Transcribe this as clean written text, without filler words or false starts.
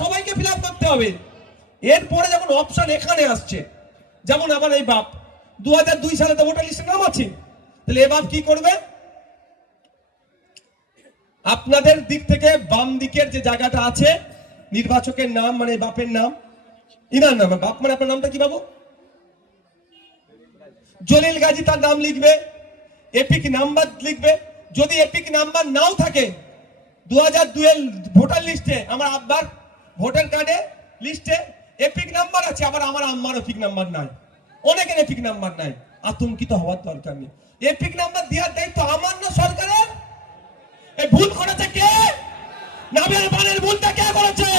সবাইকে fill up করতে হবে। এরপরে যখন অপশন এখানে আসছে, যেমন আমার এই বাপ 2002 সালে তো ভোটার লিস্টে নাম আছে, তাহলে এ বাপ কি করবে? আপনাদের দিক থেকে বাম দিকের যে জায়গাটা আছে, নির্বাচকের নাম মানে বাপের নাম, ইনার নাম, বাপ মানে আপনার নামটা কি বাবু? জলিল গাজী, তার নাম লিখবে, এপিক নাম্বার লিখবে। যদি এপিক নাম্বার নাও থাকে 2002 এর ভোটার লিস্টে, আমার আব্বার ভোটার কার্ডে লিস্টে এপিক নাম্বার আছে, আবার আমার আম্মার এপিক নাম্বার নাই, অনেকের এপিক নাম্বার নাই, আতঙ্কিত হওয়ার দরকার নেই। এপিক নাম্বার দেওয়ার দায়িত্ব আমার না সরকারের? এই ভুল করেছে কে? নামের বানের ভুলটা কে করেছে?